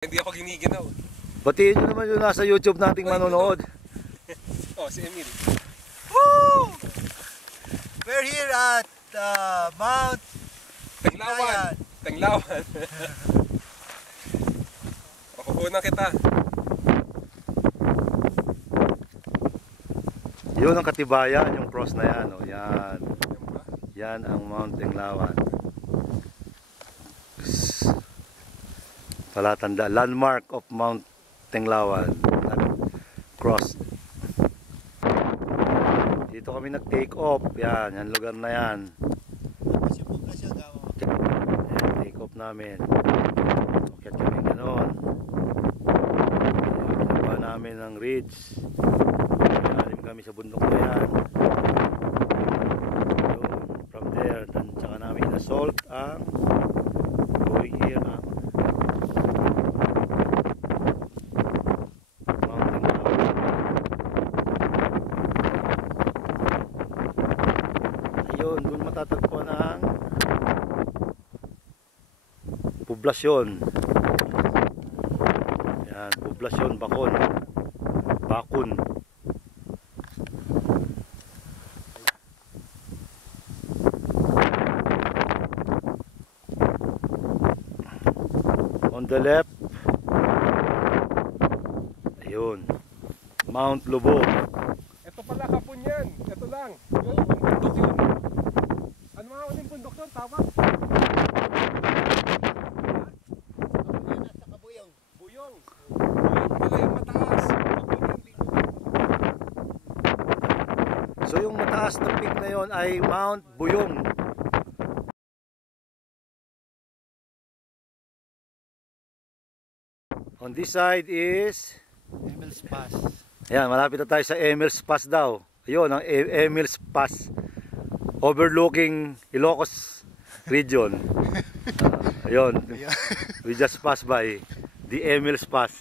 Hindi ako giniginaw. Batiin nyo naman yung nasa YouTube nating manonood. Oh, si Emil. Woo! We're here at Mount Tenglawan. Tenglawan. Pakukunan kita. Yun ang katibayan, yung cross na yan. Oh, yan. Yan ang Mount Tenglawan. Palatanda, landmark of Mount Tenglawan. Cross. Dito kami nag-take off. Yan, yan lugar na yan. Yan, take off namin. Ukyat kami ganon. Pinaba namin ng ridge. Pinalim kami sa bundok na yan. Yun, from there, tsaka namin in-assault ang going here ang ayun, doon matatagpuan ang poblasyon. Yan, poblasyon Bakon. Bakun. On the left, ayun, Mount Lubog. Ito pala kapun yan. Ito lang. Yun, yung bundok yun. Ano mga uling bundok yun? Tawag? Buyong. Buyong pala yung mataas. So yung mataas na peak na yon ay Mount Buyong. On this side is Emil's Pass. ayan, malapit na tayo sa Emil's Pass daw. Ayun, ang Emil's Pass overlooking Ilocos region. Ayun, we just passed by the Emil's Pass.